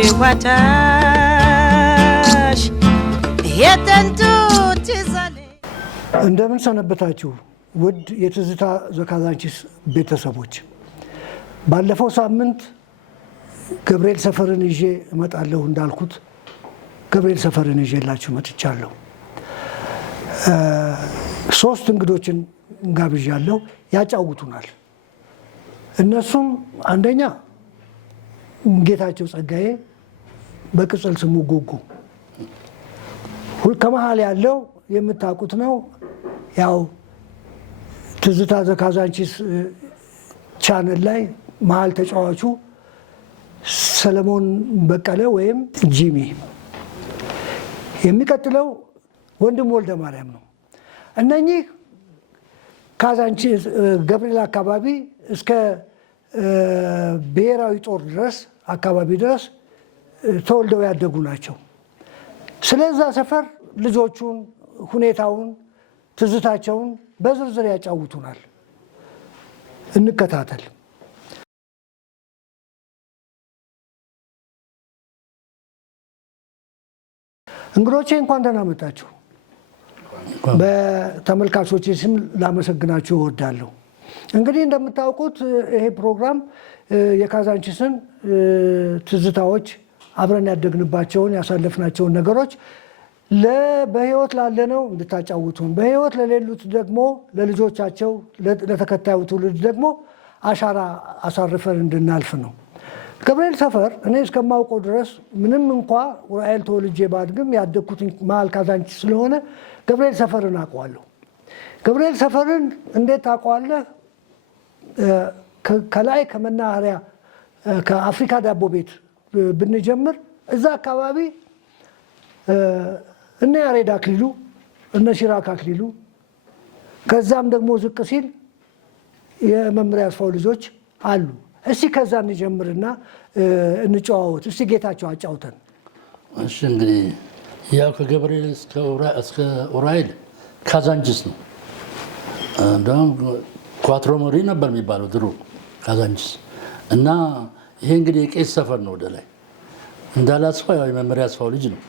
ጨዋታሽ የጥንቱ ትዛለ እንደምን ሰነበታችሁ ውድ የትዝታ ዘካዛንቺስ ቤተሰቦች። ባለፈው ሳምንት ገብርኤል ሰፈርን ይዤ እመጣለሁ እንዳልኩት ገብርኤል ሰፈርን ይዤላችሁ መጥቻለሁ። ሶስት እንግዶችን ጋብዣለሁ፣ ያጫውቱናል። እነሱም አንደኛ ጌታቸው ጸጋዬ በቅጽል ስሙ ጉጉ፣ ከመሃል ያለው የምታውቁት ነው። ያው ትዝታ ዘካዛንቺስ ቻነል ላይ መሃል ተጫዋቹ ሰለሞን በቀለ ወይም ጂሚ። የሚቀጥለው ወንድም ወልደ ማርያም ነው። እነኚህ ካዛንቺስ ገብርኤል አካባቢ እስከ ብሔራዊ ጦር ድረስ አካባቢ ድረስ ተወልደው ያደጉ ናቸው። ስለዛ ሰፈር ልጆቹን፣ ሁኔታውን፣ ትዝታቸውን በዝርዝር ያጫውቱናል። እንከታተል። እንግዶቼ እንኳን ደህና መጣችሁ። በተመልካቾች ስም ላመሰግናችሁ እወዳለሁ። እንግዲህ እንደምታውቁት ይሄ ፕሮግራም የካዛንቺስን ትዝታዎች፣ አብረን ያደግንባቸውን ያሳለፍናቸውን ነገሮች በህይወት ላለነው እንድታጫውቱን፣ በህይወት ለሌሉት ደግሞ ለልጆቻቸው ለተከታዩ ትውልድ ደግሞ አሻራ አሳርፈን እንድናልፍ ነው። ገብርኤል ሰፈር እኔ እስከማውቀው ድረስ ምንም እንኳ ዑራኤል ተወልጄ ባድግም ያደግኩት መሀል ካዛንቺስ ስለሆነ ገብርኤል ሰፈርን አውቀዋለሁ። ገብርኤል ሰፈርን እንዴት ታውቀዋለህ? ከላይ ከመናኸሪያ ከአፍሪካ ዳቦ ቤት ብንጀምር እዛ አካባቢ እነ ያሬድ አክሊሉ፣ እነ ሲራክ አክሊሉ፣ ከዛም ደግሞ ዝቅ ሲል የመምሪያ አስፋው ልጆች አሉ። እስቲ ከዛ እንጀምርና እንጨዋወት። እስቲ ጌታቸው አጫውተን። እሺ እንግዲህ ያው ከገብርኤል እስከ ዑራኤል ካዛንቺስ ነው። እንደውም ኳትሮሞሪ ነበር የሚባለው ድሮ ካዛንቺስ። እና ይሄ እንግዲህ የቄስ ሰፈር ነው። ወደ ላይ እንዳለ አስፋው ያው የመመሪያ አስፋው ልጅ ነው።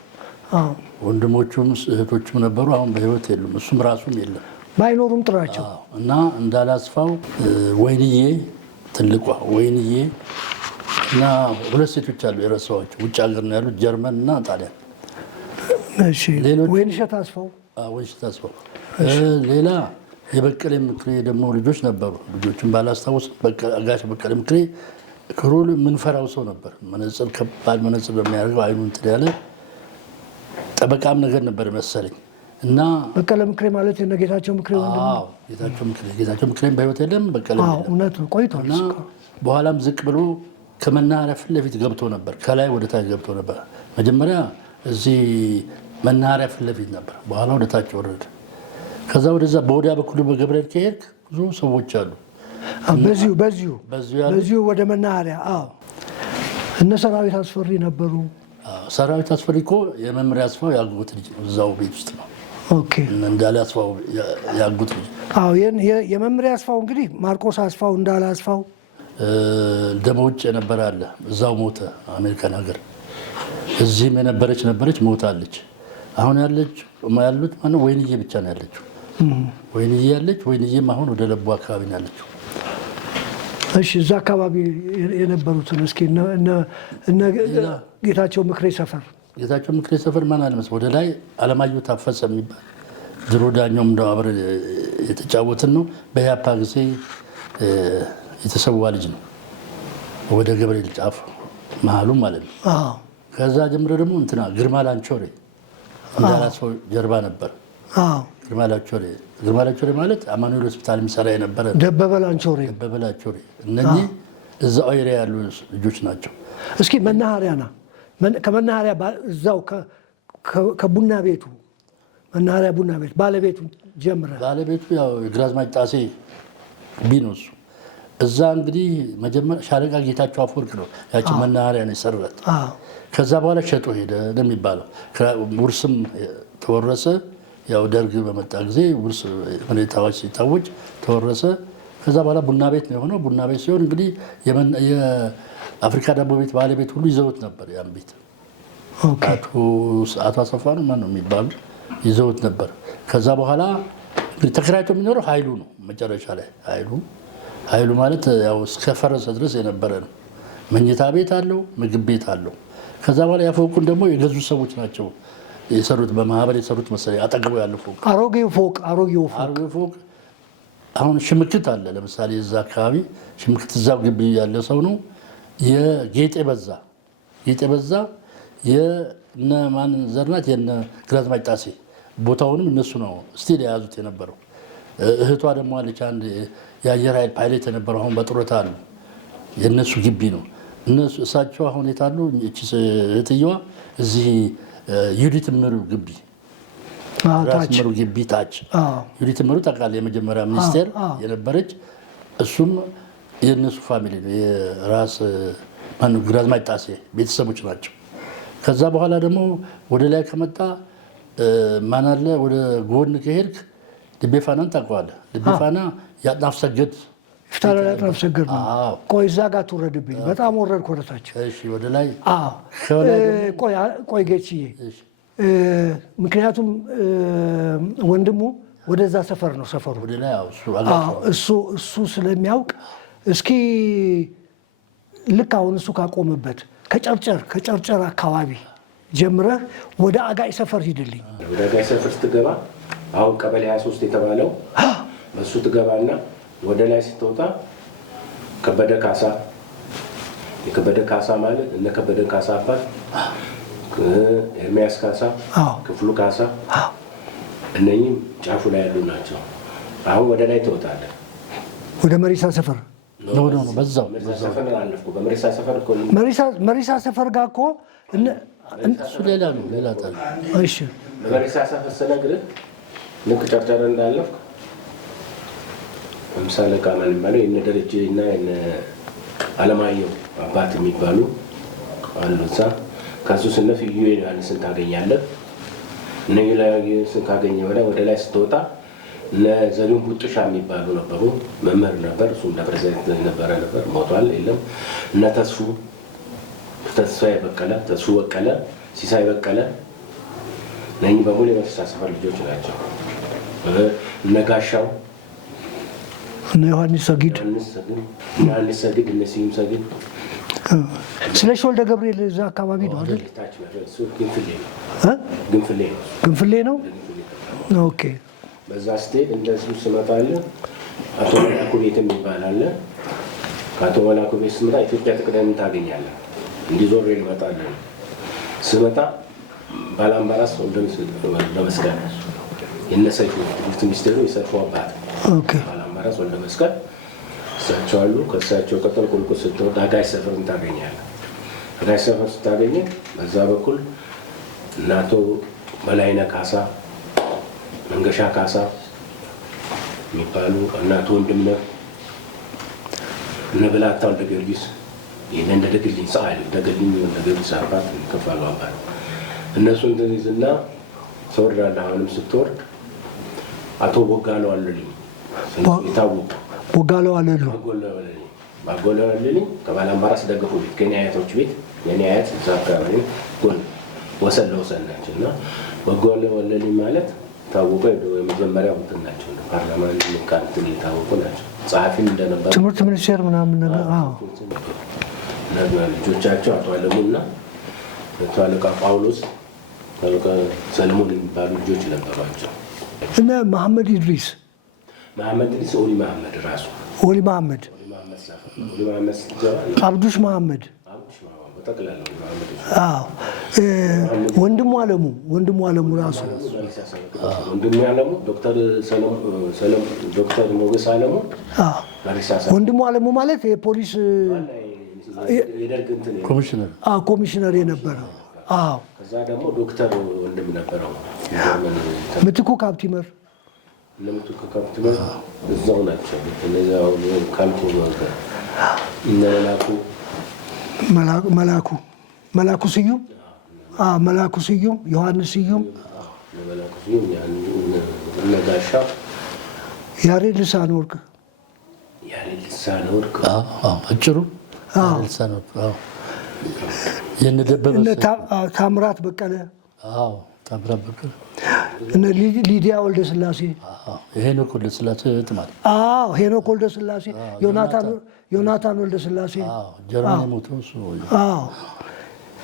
ወንድሞቹም እህቶቹም ነበሩ፣ አሁን በህይወት የሉም። እሱም ራሱም የለም፣ ባይኖሩም ጥራቸው። እና እንዳለ አስፋው፣ ወይንዬ ትልቋ ወይንዬ እና ሁለት ሴቶች አሉ የረሳኋቸው፣ ውጭ ሀገር ነው ያሉት፣ ጀርመን እና ጣሊያን። ወይንሸት አስፋው፣ ወይንሸት አስፋው። ሌላ የበቀለ ምክሬ ደግሞ ልጆች ነበሩ። ልጆችን ባላስታውስም ጋሽ በቀለ ምክሬ ክሩል የምንፈራው ሰው ነበር። መነጽር፣ ከባድ መነጽር በሚያደርገው አይኑ እንትን ያለ ጠበቃም ነገር ነበር መሰለኝ። እና በቀለ ምክሬ ማለት የጌታቸው ምክሬ ወንድም ነው። ጌታቸው ምክሬም በህይወት የለም፣ በቀለ እውነት ነው፣ ቆይቷል። እና በኋላም ዝቅ ብሎ ከመናኸሪያ ፊት ለፊት ገብቶ ነበር፣ ከላይ ወደ ታች ገብቶ ነበር። መጀመሪያ እዚህ መናኸሪያ ፊት ለፊት ነበር፣ በኋላ ወደ ታች ወረደ። ከዛ ወደዛ በወዲያ በኩል በገብርኤል ከሄድክ ብዙ ሰዎች አሉ። በዚሁ ወደ መናኸሪያ እነ ሰራዊት አስፈሪ ነበሩ። ሰራዊት አስፈሪ እኮ የመምሪያ አስፋው ያጉት ልጅ ነው፣ እዛው ቤት ውስጥ ነው። እንዳለ አስፋው ያጉት ልጅ። የመምሪያ አስፋው እንግዲህ ማርቆስ አስፋው፣ እንዳለ አስፋው ደሞ ውጭ የነበረ አለ፣ እዛው ሞተ አሜሪካን ሀገር። እዚህም ነበረች ሞታለች። አሁን ያሉት ማነው? ወይንዬ ብቻ ነው ያለችው። ወይንዬ ያለች፣ ወይንዬም አሁን ወደ ለቡ አካባቢ ነው ያለችው። እሺ እዛ አካባቢ የነበሩትን እስኪ እነ ጌታቸው ምክሬ ሰፈር ማን አለ መሰለህ? ወደ ላይ አለማየሁ ታፈሰ የሚባል ድሮ ዳኛውም እንደው አብረን የተጫወትን ነው። በያፓ ጊዜ የተሰዋ ልጅ ነው። ወደ ገብርኤል ጫፍ መሀሉ ማለት ነው። ከዛ ጀምሮ ደግሞ እንትና ግርማ ላንቾሬ እንዳላሰው ጀርባ ነበር። ግርማ ላንቾሬ ማለት አማኑኤል ሆስፒታል የሚሰራ የነበረ ደበበ ላንቾሬ። እነኚህ እዛው ኤሪያ ያሉ ልጆች ናቸው። እስኪ መናኸሪያና ከመናኸሪያ እዛው ከቡና ቤቱ መናኸሪያ ቡና ቤት ባለቤቱ ጀምረ። ባለቤቱ ያው የግራዝማች ጣሴ ቢኖሱ እዛ እንግዲህ መጀመሪያ ሻለቃ ጌታቸው አፈወርቅ ነው ያቺ መናኸሪያ ነው የሰራት። ከዛ በኋላ ሸጦ ሄደ ነው የሚባለው። ውርስም ተወረሰ። ያው ደርግ በመጣ ጊዜ ውርስ ሁኔታዎች ሲታወጅ ተወረሰ። ከዛ በኋላ ቡና ቤት ነው የሆነው። ቡና ቤት ሲሆን እንግዲህ አፍሪካ ዳቦ ቤት ባለቤት ሁሉ ይዘውት ነበር ያን ቤት። አቶ አሰፋ ነው ማን ነው የሚባሉ ይዘውት ነበር። ከዛ በኋላ እንግዲህ ተከራይቶ የሚኖረው ኃይሉ ነው። መጨረሻ ላይ ኃይሉ ማለት ያው እስከ ፈረሰ ድረስ የነበረ ነው። መኝታ ቤት አለው፣ ምግብ ቤት አለው። ከዛ በኋላ ያፎቁን ደግሞ የገዙ ሰዎች ናቸው የሰሩት፣ በማህበር የሰሩት መሰለኝ። አጠገቡ ያለው ፎቅ አሮጌው ፎቅ አሁን ሽምክት አለ። ለምሳሌ እዛ አካባቢ ሽምክት እዛው ግቢ ያለ ሰው ነው። የጌጤ በዛ የነ ማን ዘርናት የነ ግራዝማች ጣሴ ቦታውንም እነሱ ነው ስቲል የያዙት የነበረው። እህቷ ደግሞ አለች አንድ የአየር ኃይል ፓይለት የነበረው አሁን በጡረታ አሉ። የእነሱ ግቢ ነው። እሳቸው አሁን የታሉ? እህትየዋ እዚህ ዩዲት ምሩ ግቢ ራስ ምሩ ግቢ ታች ዩዲት ምሩ ጠቃላይ የመጀመሪያ ሚኒስቴር የነበረች እሱም የእነሱ ፋሚሊ ነው። የራስ ማነው ግራዝማች ጣሴ ቤተሰቦች ናቸው። ከዛ በኋላ ደግሞ ወደ ላይ ከመጣ ማን አለ? ወደ ጎን ከሄድክ ልቤ ፋናን ታውቀዋለህ? ልቤ ፋና የአጥናፍ ሰገድ ፍታላ አጥናፍ ሰገድ ነው። ቆይ እዛ ጋር ትውረድብኝ፣ በጣም ወረድኩ ወደታች። እሺ ወደ ላይ ቆይ ጌችዬ፣ ምክንያቱም ወንድሙ ወደዛ ሰፈር ነው ሰፈሩ ወደ ላይ እሱ ስለሚያውቅ እስኪ ልክ አሁን እሱ ካቆመበት ከጨርጨር አካባቢ ጀምረህ ወደ አጋይ ሰፈር ሂድልኝ። ወደ አጋይ ሰፈር ስትገባ አሁን ቀበሌ 23 የተባለው በሱ ትገባና ወደ ላይ ስትወጣ ከበደ ካሳ፣ የከበደ ካሳ ማለት እነ ከበደ ካሳ አባት፣ ኤርሚያስ ካሳ፣ ክፍሉ ካሳ እነኚህም ጫፉ ላይ ያሉ ናቸው። አሁን ወደ ላይ ትወጣለህ ወደ መሪሳ ሰፈር በዛው መሪሳ ሰፈር ጋር እኮ እሱ ሌላ ነው። ሌላ እሺ መሪሳ ሰፈር ስነግርህ ልክ ጨርጨር እንዳለፍክ ለምሳሌ ቃማን የሚባለው የነ ደረጀ እና የነ አለማየሁ አባት የሚባሉ አሉ። እዛ ከሱ ስነፍ ዮሐንስን ታገኛለህ። እነዚህ ላይ ካገኘ ወደ ላይ ስትወጣ እነ ዘሪሁን ቡጥሻ የሚባሉ ነበሩ። መምህር ነበር፣ እሱም ለፕሬዝዳንት ነበር፣ ሞቷል። የለም እነ ተስፋዬ በቀለ፣ ተስፉ በቀለ፣ ሲሳይ በቀለ እነኚህ በሙሉ የመርሳ ሰፈር ልጆች ናቸው። እነ ጋሻው፣ እነ ዮሐንስ ሰጊድ፣ እነ ስዩም ሰጊድ። ስለሽ ወልደ ገብርኤል እዛ አካባቢ ነው አይደል? ግንፍሌ ነው። ኦኬ። በዛ ስትሄድ እንደዚሁ ስመጣለህ አቶ መላኩ ቤት የሚባል አለ። ከአቶ መላኩ ቤት ስመጣ ኢትዮጵያ ትቅደም ታገኛለህ። እንዲዞር ይመጣለህ። ስመጣ ባላምባራስ ወልደመስቀል የነ ሰይፉ ትምህርት ሚኒስቴሩ የሰይፉ አባት ባላምባራስ ወልደመስቀል እሳቸው አሉ። ከእሳቸው ቀጠል ቁልቁል ስትወርድ አጋሽ ሰፈርን ታገኛለህ። አጋሽ ሰፈር ስታገኘ በዛ በኩል እነ አቶ በላይነህ ካሳ፣ መንገሻ ካሳ የሚባሉ እነ አቶ ወንድምነህ፣ እነ ብላታ ወልደ ጊዮርጊስ ይህን እንደ ደግልኝ ሰዓሊ ደግልኝ ወልደ ጊዮርጊስ አባት የሚከፋሉ አባት እነሱን ትይዝና ትወርዳለህ። አሁንም ስትወርድ አቶ ቦጋለው አለልኝ የታወቁ ቦጋለው አለልኝ ከባላምባራስ ደግፉ ቤት ከኔ አያቶች ቤት የኔ አያት እዛ አካባቢ ጎን ወሰን ለወሰን ናቸው እና ቦጋለው አለልኝ ማለት ታወቀ የመጀመሪያው እንትን ናቸው። ፓርላማ እንትን የታወቁ ናቸው። ጸሐፊም እንደነበረ ትምህርት ሚኒስቴር ምናምን ነገር ልጆቻቸው አቶ አለሙና አቶ አለቃ ጳውሎስ፣ አለቃ ሰለሞን የሚባሉ ልጆች ነበሯቸው። እነ መሐመድ ኢድሪስ ኦሊ መሐመድ ራሱ ኦሊ መሐመድ አብዱሽ መሐመድ ወንድሙ አለሙ ራሱ ወንድሙ አለሙ ዶክተር ሞገስ አለሙ ወንድሙ አለሙ ማለት የፖሊስ ኮሚሽነር የነበረ። ከዛ ደግሞ ዶክተር ወንድም ነበረው ምትኩ ካፕቲመር እዛው ናቸው። እነዚያው ካምፕ እነ መላኩ ስዩም ዮሐንስ ስዩም እነጋሻ ያሬድ ልሳነ ወርቅ አጭሩ የነ ደበበ ታምራት በቀለ፣ ታምራት በቀለ፣ እነ ሊዲያ ወልደ ስላሴ፣ ሄኖክ ወልደ ስላሴ ማለት ሄኖክ ወልደ ስላሴ፣ ዮናታን ወልደ ስላሴ ጀርመን የሞተው እሱ።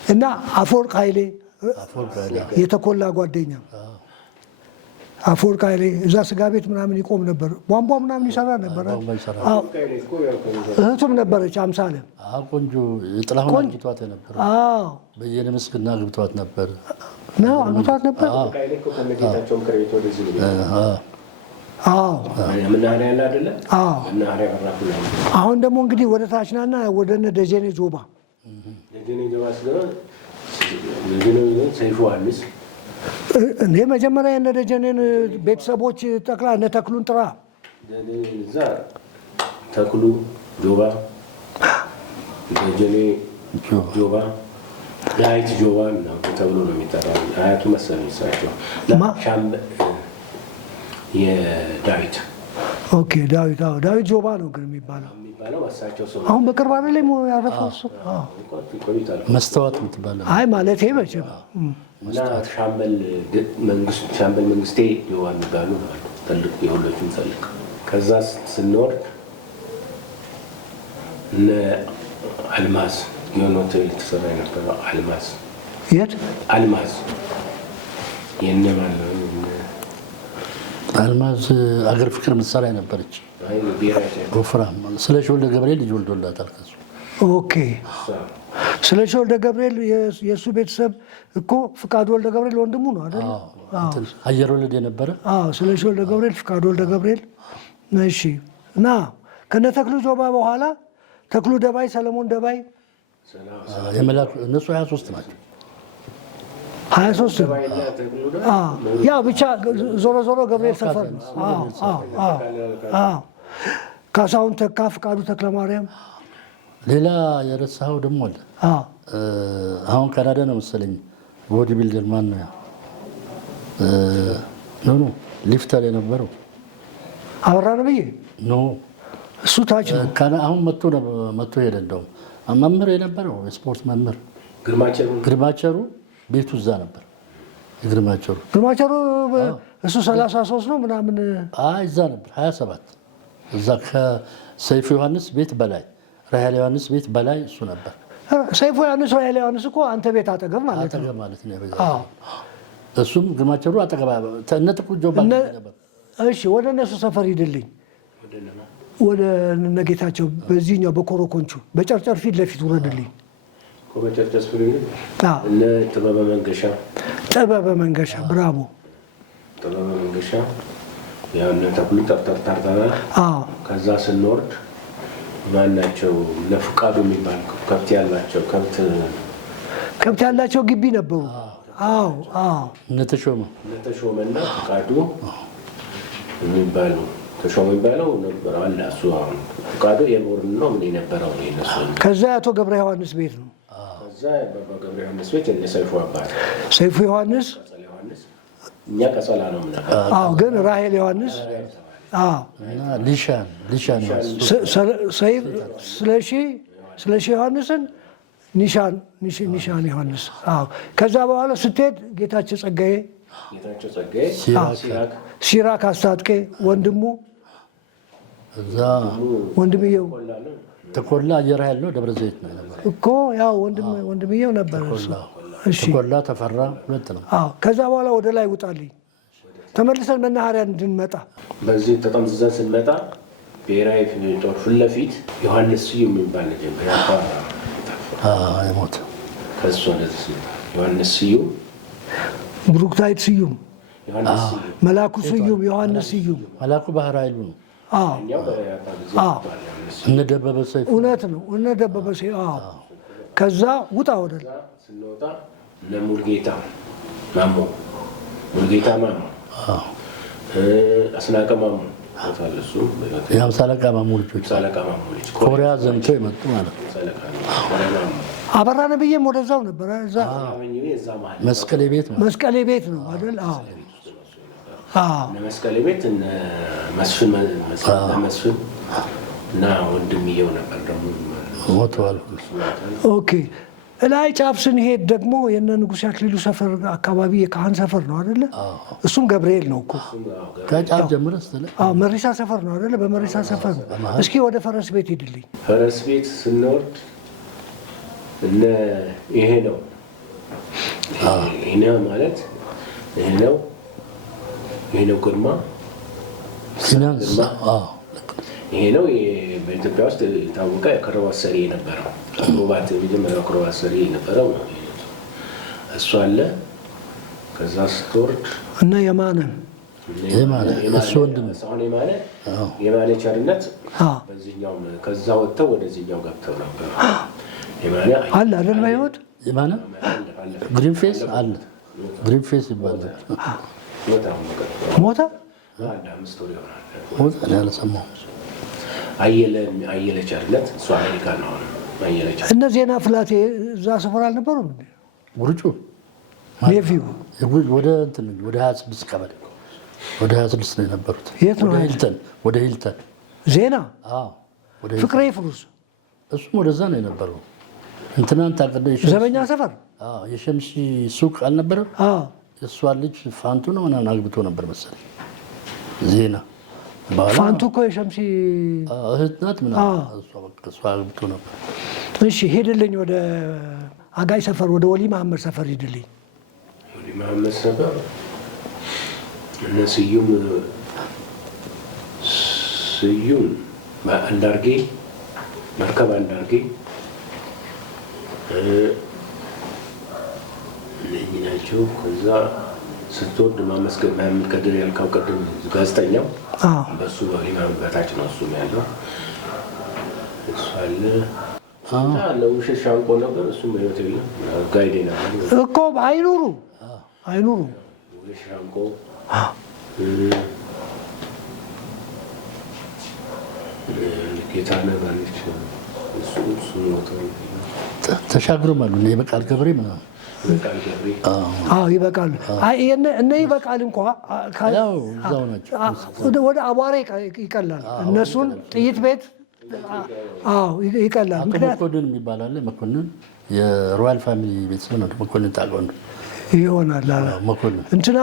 እና አፈወርቅ ኃይሌ የተኮላ ጓደኛ አፈወርቅ ኃይሌ እዛ ስጋ ቤት ምናምን ይቆም ነበር። ቧንቧ ምናምን ይሰራ ነበር። እህቱም ነበረች አምሳለ ቆንጆ የጥላሁን አግብቷት ነበር። በየነ መስክና አግብቷት ነበር ነው አግብቷት ነበር። አሁን ደግሞ እንግዲህ ወደ ታችናና ወደ እነ ደጀኔ ጆባ እኔ መጀመሪያ የነ ደጀኔን ቤተሰቦች ጠቅላ እነ ተክሉን ጥራ። ተክሉ ጆባ፣ ደጀኔ ጆባ፣ ዳዊት ጆባ ተብሎ ነው የሚጠራው። አያቱ መሰለኝ እሳቸው የዳዊት ዳዊት ጆባ ነው ግን የሚባለው አሁን በቅርብ ላይ ያረፈው እሱ መስተዋት የምትባለው ማለት መቼም እና ሻምበል መንግስቴ ጆባ የሚባሉ ትልቅ የሁለቱም ትልቅ። ከዛ ስንወርድ እነ አልማዝ የሆነ ሆቴል ተሰራ የነበረው አልማዝ የት አልማዝ የነማን አልማዝ አገር ፍቅር ምሳሌ ነበረች። ወፍራም ስለሺ ወልደ ገብርኤል ልጅ ወልዶላታል ከሱ። ኦኬ ስለሺ ወልደ ገብርኤል የእሱ ቤተሰብ እኮ ፍቃድ ወልደ ገብርኤል ወንድሙ ነው አይደል? አየር ወልድ የነበረ ስለሺ ወልደ ገብርኤል ፍቃድ ወልደ ገብርኤል። እሺ እና ከነ ተክሉ ጆባ በኋላ ተክሉ ደባይ፣ ሰለሞን ደባይ የመላኩ እነሱ 23 ናቸው። 23 ያው ብቻ ዞሮ ዞሮ ገብርኤል ሰፈር ነው። ካሳሁን ተካ፣ ፍቃዱ ተክለማርያም። ሌላ የረሳኸው ደግሞ አለ። አሁን ካናዳ ነው መሰለኝ ቦዲ ቢልደር ማን ነው? ኖ ሊፍተር የነበረው አበራ ነብዬ ኖ እሱ ታች ነው። አሁን መጥቶ ሄደ። እንደውም መምህር የነበረው የስፖርት መምህር ግርማቸሩ ቤቱ እዛ ነበር። ግርማቸሩ እሱ 33 ነው ምናምን እዛ ነበር 27 እዛ ከሰይፉ ዮሐንስ ቤት በላይ ራሄል ዮሐንስ ቤት በላይ እሱ ነበር። ሰይፉ ዮሐንስ ራሄል ዮሐንስ እኮ አንተ ቤት አጠገብ ማለት ነው። እሱም ግርማቸሩ አጠገብ ተነጥቁ ጆባ ነበር። እሺ ወደ እነሱ ሰፈር ሂድልኝ፣ ወደ ነጌታቸው በዚህኛው በኮሮኮንቹ በጨርጨር ፊት ለፊት ውረድልኝ። ጥበበ መንገሻ ብራቮ ጥበበ መንገሻ ያው ተክሉ ተርተናል። ከዛ ስንወርድ ማናቸው ለፍቃዱ የሚባል ከብት ያላቸው ግቢ ነበሩ። እነተሾመና ፍቃዱ የሚባሉ ተሾመ የሚባለው ነበር አለ። እሱ ፍቃዱ የቦርን ነው ምን የነበረው እነሱ። ከዛ አቶ ገብረ ዮሐንስ ቤት ነው። ከዛ ገብረ ዮሐንስ ቤት እነ ሰይፉ አባት ሰይፉ ዮሐንስ እኛ ቀጸላ ነው ምናምን። ግን ራሄል ዮሐንስ ሊሻን ስለሺ ዮሐንስን ኒሻን ዮሐንስ። ከዛ በኋላ ስትሄድ ጌታቸው ጸጋዬ ሲራክ አስታጥቄ ወንድሙ ወንድምየው ተኮላ አየር ኃይል ነው ደብረ ዘይት ነው እኮ ያው ወንድምየው ነበር እሱ። ተኮላ ተፈራ ሁለት ነው። ከዛ በኋላ ወደ ላይ ውጣልኝ ተመልሰን መናኸሪያ እንድንመጣ በዚህ ተጠምዝዘን ስንመጣ ብሔራዊ ጦር ፊት ለፊት ዮሐንስ ስዩም የሚባል ልጅ የሞተ ከእሱ ወደዚህ ዮሐንስ ስዩም፣ ብሩክታይት ስዩም፣ መላኩ ስዩም፣ ዮሐንስ ስዩም። መላኩ ባህር ኃይሉ ነው። እነ ደበበ ሰይፉ እውነት ነው። እነ ደበበ ሰይፉ። ከዛ ውጣ ወደ ስንወጣ እነ ሙልጌታ ማሞ አስናቀ ማሞ የአምሳ አለቃ ማሞ ልጆች ኮሪያ ዘምተው የመጡ ማለት ነው። አበራ ነብዬም ወደዛው ነበረ። እዛ መስቀሌ ቤት ነው አይደል? መስቀሌ ቤት እነ መስፍን እና ወንድምየው ነበር ደግሞ ሞተዋል። ኦኬ። እላይ ጫፍ ስንሄድ ደግሞ የነ ንጉሴ አክሊሉ ሰፈር አካባቢ የካህን ሰፈር ነው አይደለ? እሱም ገብርኤል ነው እኮ ከጫፍ ጀምረህ ስትል መሪሳ ሰፈር ነው አይደለ? በመሪሳ ሰፈር ነው። እስኪ ወደ ፈረስ ቤት ሂድልኝ። ፈረስ ቤት ስንወርድ ይሄ ነው ማለት ይሄ ነው ግርማ ፊናንስ ይሄ ነው በኢትዮጵያ ውስጥ የታወቀ የክሮባት ሰሪ የነበረው ክሮባት የመጀመሪያው ክሮባት ሰሪ የነበረው እሱ አለ። ከዛ ስትወርድ እና የማነ እሱ ወንድም የማነ ቸርነት በዚህኛው ከዛ ወጥተው ወደዚህኛው ገብተው ነበር። የማነ አለ አይደል? በህይወት የማነ ግሪን ፌስ አለ። ግሪን ፌስ ይባላል። ሞተ ሞተ ያልሰማው አየለ ቸርነት እሱ አሜሪካ ነው። አየለ ቸርነት እነ ዜና ፍላቴ እዛ ሰፈር አልነበሩም እንዴ? ውርጩ ኔቪው ወደ 26 ቀበሌ ወደ 26 ነው የነበሩት። የት ነው? ወደ ሂልተን ዜና ወደ ፍቅሬ ፍሩስ እሱም ወደዛ ነው የነበረው። እንትናን ታቀደ ዘበኛ ሰፈር የሸምሲ ሱቅ አልነበረም? እሷ ልጅ ፋንቱ ነው ምናምን አግብቶ ነበር መሰለኝ። ዜና ፋንቱ እኮ የሸምሲ እህት ናት ምናምን። እሷ አግብቶ ነበር። እሺ ሄድልኝ፣ ወደ አጋይ ሰፈር ወደ ወሊ መሐመድ ሰፈር ሄድልኝ። ወሊ መሐመድ ሰፈር እነ ስዩም አንዳርጌ መርከብ አንዳርጌ እነኚህ ናቸው። ከዛ ስትወርድ ማመስገን መሐመድ ከድር ያልካው ቅድም ጋዜጠኛው በሱ በኢማም በታች ነው እሱ ያለው። እሱ አለ እና ውሸት ሻንቆ ነበር። እሱም በህይወት የለም። ጋይዴ ነበር እኮ አይኑሩ ውሸት ሻንቆ ጌታ ነጋለች እሱ ሞቶ ተሻግሮም አሉ እነ ይበቃል ገብሬ ምናምን ይበቃል። እነ ይበቃል እንኳ ወደ አቧራ ይቀላል። እነሱን ጥይት ቤት ይቀላል። መኮንን የሚባል አለ። መኮንን የሮያል ፋሚሊ ቤተሰብ ነው። መኮንን ታውቀው ይሆናል። መኮንን እንትና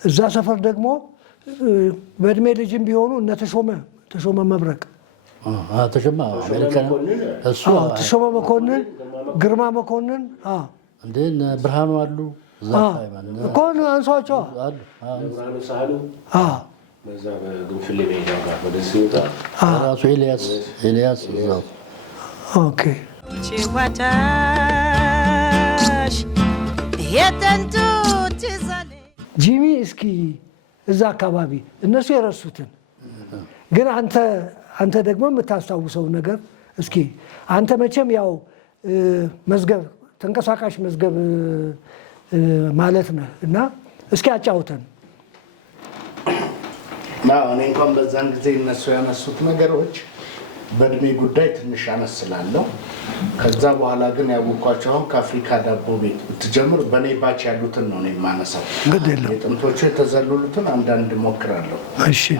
እዛ ሰፈር ደግሞ በእድሜ ልጅም ቢሆኑ እነ ተሾመ መብረቅ ተሾመ መኮንን፣ ግርማ መኮንን እንደ ብርሃኑ አሉ እኮ አንሷቸው ራሱ ኤልያስ እዛው ጂሚ እስኪ እዛ አካባቢ እነሱ የረሱትን ግን አንተ ደግሞ የምታስታውሰው ነገር እስኪ አንተ መቼም ያው መዝገብ ተንቀሳቃሽ መዝገብ ማለት ነህ እና እስኪ አጫውተን። እኔ እንኳን በዛን ጊዜ እነሱ ያነሱት ነገሮች በእድሜ ጉዳይ ትንሽ አነስላለሁ። ከዛ በኋላ ግን ያወኳቸው አሁን ከአፍሪካ ዳቦ ቤት ብትጀምር በእኔ ባች ያሉትን ነው የማነሳው። የጥንቶቹ የተዘሉሉትን አንዳንድ ሞክራለሁ።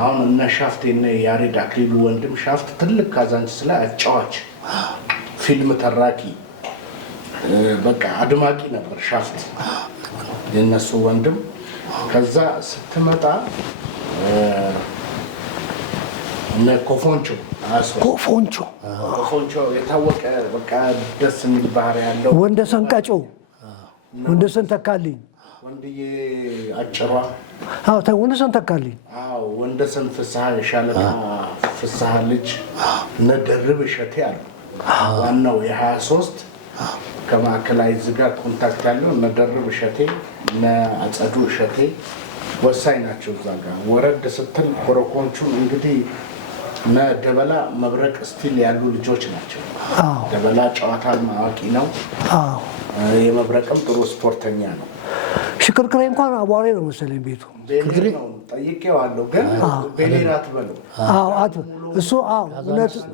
አሁን እነ ሻፍት እነ ያሬድ አክሊሉ ወንድም ሻፍት ትልቅ ካዛንቺስ ላይ አጫዋች፣ ፊልም ተራኪ፣ በቃ አድማቂ ነበር ሻፍት የነሱ ወንድም። ከዛ ስትመጣ እነ ኮፎንቾ የታወቀ በቃ ደስ የሚል ባህሪ ያለው ወንደሰን ቀጮ፣ ወንደሰን ተካልኝ፣ ወንድዬ አጭሯ፣ ወንደሰን ተካልኝ፣ ወንደሰን ፍስሐ፣ የሻለቃ ፍስሐ ልጅ፣ እነ ደርብ እሸቴ አሉ። ዋናው የ23 ከማዕከላዊ ዝጋ ኮንታክት ያለው እነ ደርብ እሸቴ፣ እነ አጸዱ እሸቴ ወሳኝ ናቸው። እዛ ጋር ወረድ ስትል ኮረኮንቹን እንግዲህ እነ ደበላ መብረቅ ስቲል ያሉ ልጆች ናቸው። ደበላ ጨዋታ አዋቂ ነው። የመብረቅም ጥሩ ስፖርተኛ ነው። ሽክርክሬ እንኳን አቧሬ ነው መሰለኝ ቤቱ። ጠይቄዋለሁ ግን ቤሌራ አትበለው። እሱ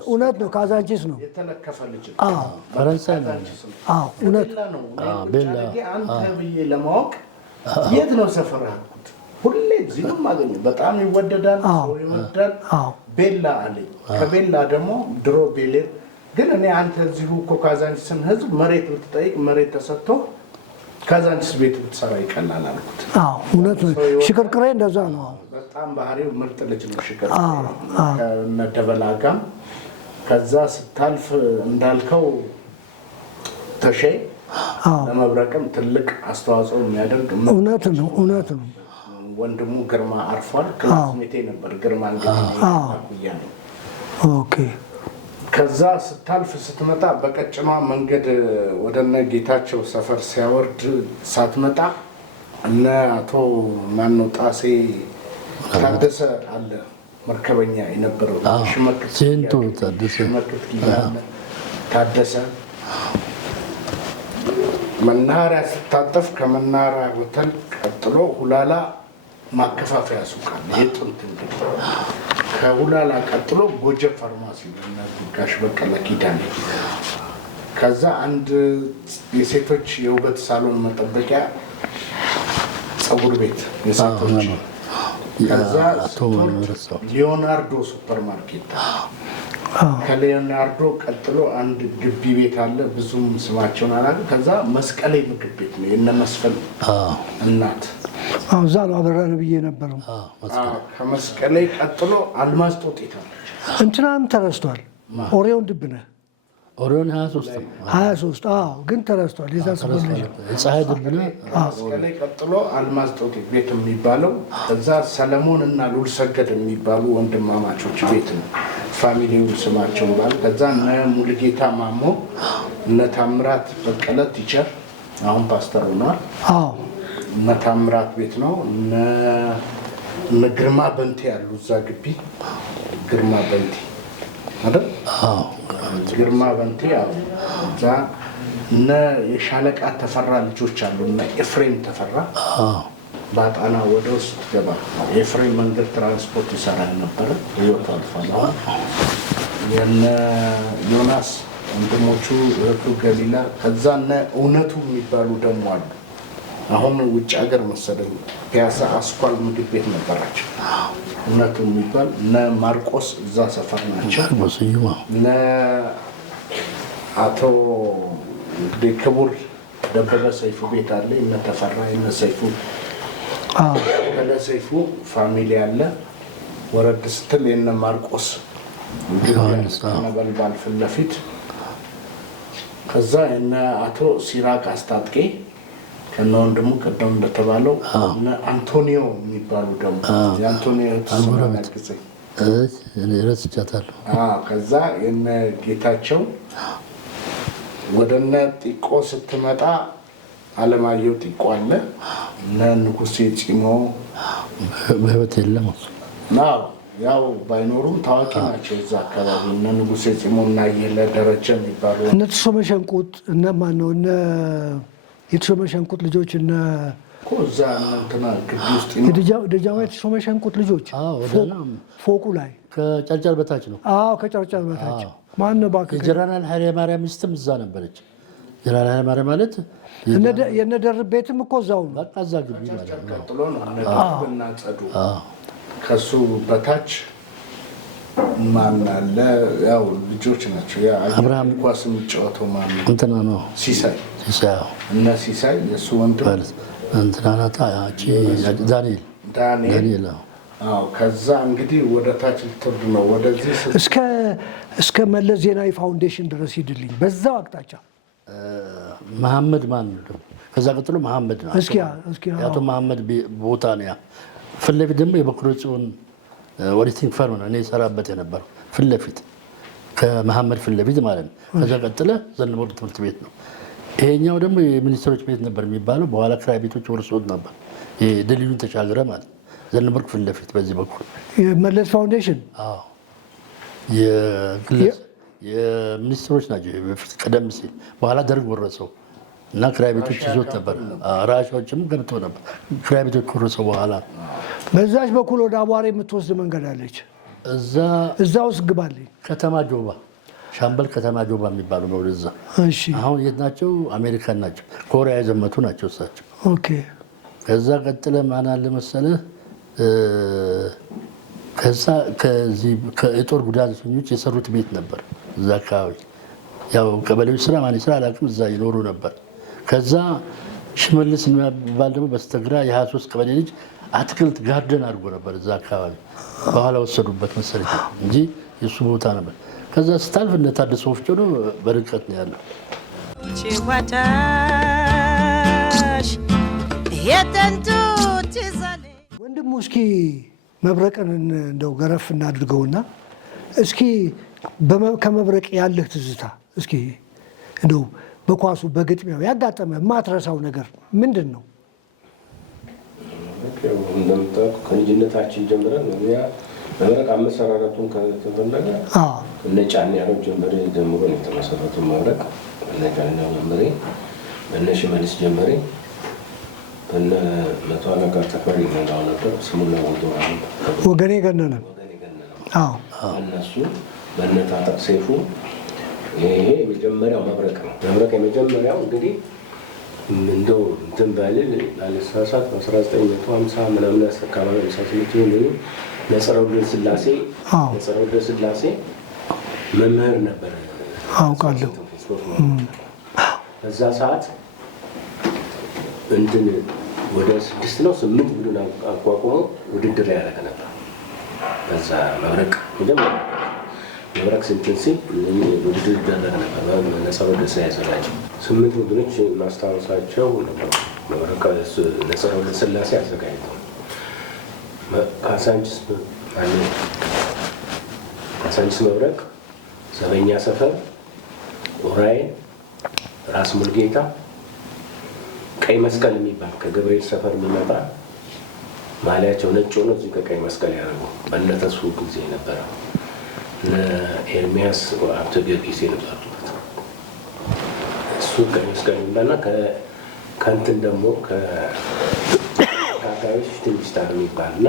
እውነት ነው። ካዛንቺስ ነው የተለከፈ ልጅ ፈረንሳይ ነው። እውነት ነው። አንተ ብዬ ለማወቅ የት ነው ሰፈር? ሁሌ እዚህ ነው የማገኘው። በጣም ይወደዳል፣ ሰው ይወዳል። ቤላ አለኝ። ከቤላ ደግሞ ድሮ ቤሌር ግን እኔ አንተ እዚሁ እኮ ካዛንቺስን ህዝብ መሬት ብትጠይቅ መሬት ተሰጥቶ ካዛንቺስ ቤት ብትሰራ ይቀላል አልኩት። እውነት ነው። ሽቅርቅሬ እንደዛ ነው። በጣም ባህሪው ምርጥ ልጅ ነው ሽቅርቅሬ ከነደበላጋም። ከዛ ስታልፍ እንዳልከው ተሼ ለመብረቅም ትልቅ አስተዋጽኦ የሚያደርግ እውነት ነው። እውነት ነው። ወንድሙ ግርማ አርፏል። ክላስሜቴ ነበር ግርማ እንግዲህ ነው። ኦኬ። ከዛ ስታልፍ ስትመጣ በቀጭኗ መንገድ ወደነ ጌታቸው ሰፈር ሲያወርድ ሳትመጣ እነ አቶ ማነው ጣሴ ታደሰ አለ መርከበኛ የነበረው ሽመክት ታደሰ መናኸሪያ ስታጠፍ ከመናኸሪያ ሆቴል ቀጥሎ ሁላላ ማከፋፈያ ሱቅ አለ። የጥንት እንግዲህ ከሁላላ ቀጥሎ ጎጀብ ፋርማሲ እና ጋሽ በቀለ ኪዳኔ። ከዛ አንድ የሴቶች የውበት ሳሎን መጠበቂያ ፀጉር ቤት የሴቶች። ከዛ ሊዮናርዶ ሱፐር ማርኬት። ከሊዮናርዶ ቀጥሎ አንድ ግቢ ቤት አለ፣ ብዙም ስማቸውን አላውቅም። ከዛ መስቀሌ ምግብ ቤት ነው የእነ መስፈን እናት። እዛ ነው አበራን ብዬ ነበረው። ከመስቀሌ ቀጥሎ አልማዝ ጦጢት አለች። እንትናም ተረስቷል። ኦሪዮን ድብነህ ኦሪዮን 23 ግን ተረስቷል። የዛ ሰፈር ልጅ ፀሐይ ድብነህ። መስቀሌ ቀጥሎ አልማዝ ጦጢት ቤት የሚባለው። ከዛ ሰለሞን እና ሉል ሰገድ የሚባሉ ወንድማማቾች ቤት ነው ፋሚሊው ስማቸው ባል። ከዛ እነ ሙሉጌታ ማሞ እነ ታምራት በቀለ ቲቸር አሁን ፓስተር ሆኗል። እነ ታምራት ቤት ነው። እነ ግርማ በንቴ ያሉ እዛ ግቢ ግርማ በንቴ አይደል? ግርማ በንቴ ያው እዛ እነ የሻለቃ ተፈራ ልጆች አሉ። እነ ኤፍሬም ተፈራ ባጣና ወደ ውስጥ ገባ። ኤፍሬም መንገድ ትራንስፖርት ይሰራ ነበረ፣ ህይወቱ አልፏል። የነ ዮናስ ወንድሞቹ እህቱ ገሊላ። ከዛ እነ እውነቱ የሚባሉ ደግሞ አሉ። አሁን ውጭ ሀገር መሰለኝ ፒያሳ አስኳል ምግብ ቤት ነበራቸው። እውነቱ የሚባል እነ ማርቆስ እዛ ሰፈር ናቸው። እነ አቶ ክቡር ደበበ ሰይፉ ቤት አለ። እነ ተፈራ እነ ሰይፉ ሰይፉ ፋሚሊ አለ። ወረድ ስትል የነ ማርቆስ ነበልባል ፊት ለፊት። ከዛ የነ አቶ ሲራክ አስታጥቄ ከነ ወንድሙ ቀደም እንደተባለው እነ አንቶኒዮ የሚባሉ ደግሞ የአንቶኒዮ ተሰማናግዘ ረስቻታለሁ። ከዛ የነ ጌታቸው ወደነ ጢቆ ስትመጣ አለማየሁ ጢቆ አለ። እነ ንጉሴ ፂሞ በህይወት የለም። ያው ባይኖሩም ታዋቂ ናቸው እዛ አካባቢ። እነ ንጉሴ ፂሞ እና የለ ደረጀ የሚባሉ እነ ተሾመ ሸንቁጥ እነ ማን ነው እነ የተሾመ ሸንቁጥ ልጆች እነ እዛ እንትና ግቢ ውስጥ ደጃማዊ የተሾመ ሸንቁጥ ልጆች ፎቁ ላይ ከጨርጨር በታች ነው። ከጨርጨር በታች ማን ነው እባክህ? የጀነራል ኃይለ ማርያም ሚስትም እዛ ነበረች። ጀነራል ኃይለ ማርያም ማለት የነ ደርብ ቤትም እኮ እዛው ነው። በቃ እዛ ግቢ ማለት ነው። ቀጥሎ ነው እና ጸዱ። ከሱ በታች ማን አለ? ያው ልጆች ናቸው። ያ አብርሃም ኳስ የሚጫወተው ማን ነው? እንትና ነው ሲሳይ እነ ሲሳይ የሱ ወንድም እንትና ናታ። ዳንኤል ከዛ እንግዲህ ወደ ታች ልትወርድ ነው። ወደዚህ እስከ መለስ ዜናዊ ፋውንዴሽን ድረስ ሂድልኝ። በዛው አቅጣጫ መሐመድ ማን ነው? ከዛ ቀጥሎ መሐመድ ነው። እስኪ አቶ መሐመድ ቦታ ነው። ያ ፊት ለፊት ደግሞ የበኩረ ጽዮን ኦዲቲንግ ፈርም ነው እኔ የሰራበት የነበረው ፊት ለፊት ከመሐመድ ፊት ለፊት ማለት ነው። ከዛ ቀጥለ ዘነበወርቅ ትምህርት ቤት ነው። ይሄኛው ደግሞ የሚኒስትሮች ቤት ነበር የሚባለው። በኋላ ክራይ ቤቶች ወርሶት ነበር። ድልድዩን ተሻገረ ማለት ዘነበወርቅ ፊት ለፊት በዚህ በኩል የመለስ ፋውንዴሽን የሚኒስትሮች ናቸው በፊት ቀደም ሲል። በኋላ ደርግ ወረሰው እና ክራይ ቤቶች ይዞት ነበር። ራሻዎችም ገብተው ነበር ክራይ ቤቶች ወረሰው በኋላ። በዛች በኩል ወደ አቧሬ የምትወስድ መንገድ አለች። እዛ ውስጥ ግባልኝ። ከተማ ጆባ ሻምበል ከተማ ጆባ የሚባሉ ነው ወደዛ። አሁን የት ናቸው? አሜሪካን ናቸው። ኮሪያ የዘመቱ ናቸው እሳቸው። ኦኬ። ከዛ ቀጥለ ማን አለ መሰለህ? ከዛ ከጦር ጉዳተኞች የሰሩት ቤት ነበር እዛ አካባቢ። ያው ቀበሌዎች ስራ ማን ስራ አላውቅም፣ እዛ ይኖሩ ነበር። ከዛ ሽመልስ የሚባል ደግሞ በስተግራ የ23 ቀበሌ ልጅ አትክልት ጋርደን አድርጎ ነበር እዛ አካባቢ። በኋላ ወሰዱበት መሰለኝ እንጂ የእሱ ቦታ ነበር። ከዛ ስታልፍ እነ ታደሰ ወፍጮ ነው በርቀት ነው ያለው። ወንድሙ እስኪ መብረቅን እንደው ገረፍ እናድርገውና እስኪ ከመብረቅ ያለህ ትዝታ እስኪ እንደው በኳሱ በግጥሚያው ያጋጠመ የማትረሳው ነገር ምንድን ነው? እንደምታውቁ ከልጅነታችን ጀምረን መብረቅ አመሰራረቱን ከተፈለገ እነ ጫኔ ያለው ጀምሬ ጀምሮ ነው የተመሰረቱ መብረቅ። እነ ጫኔ ጀምሬ፣ እነ ሽመልስ ጀምሬ፣ እነ መቶ አለቃ ተፈሪ ነው ነበር ስሙን ለውጦ ወገኔ ገነነ እነሱ በእነ ታጠቅ ሰይፉ። ይሄ የመጀመሪያው መብረቅ ነው። መብረቅ የመጀመሪያው እንግዲህ እንደው እንትን ባልል ባለሳሳት 1950 ምናምን አካባቢ 58 ነው ነጸረውልን ስላሴ መምህር ነበር። አውቃለሁ። በዛ ሰዓት እንትን ወደ 6 ነው 8 ቡድን አቋቁሞ ውድድር ያደረገ ነበር። በዛ መብረቅ ስንትን ሲል ውድድር ይደረግ ነበር። ነጸረውልን ያዘጋጀው 8 ቡድኖች ማስታወሳቸው ነበር። መብረቅ ነጸረውልን ስላሴ አዘጋጅተው ካሳንቺስ መብረቅ፣ ዘበኛ ሰፈር፣ ኡራኤል፣ ራስ ሙልጌታ፣ ቀይ መስቀል የሚባል ከገብርኤል ሰፈር የሚመጣ ማሊያቸው ነጭ ሆኖ እዚህ ከቀይ መስቀል ያደረጉ በእነተሱ ጊዜ ነበረ። ኤርሚያስ ሀብተ ጊዮርጊስ የነበሩበት እሱ ቀይ መስቀል የሚባልና ከእንትን ደግሞ ከአካባቢዎች ትንሽ ስታር የሚባል እና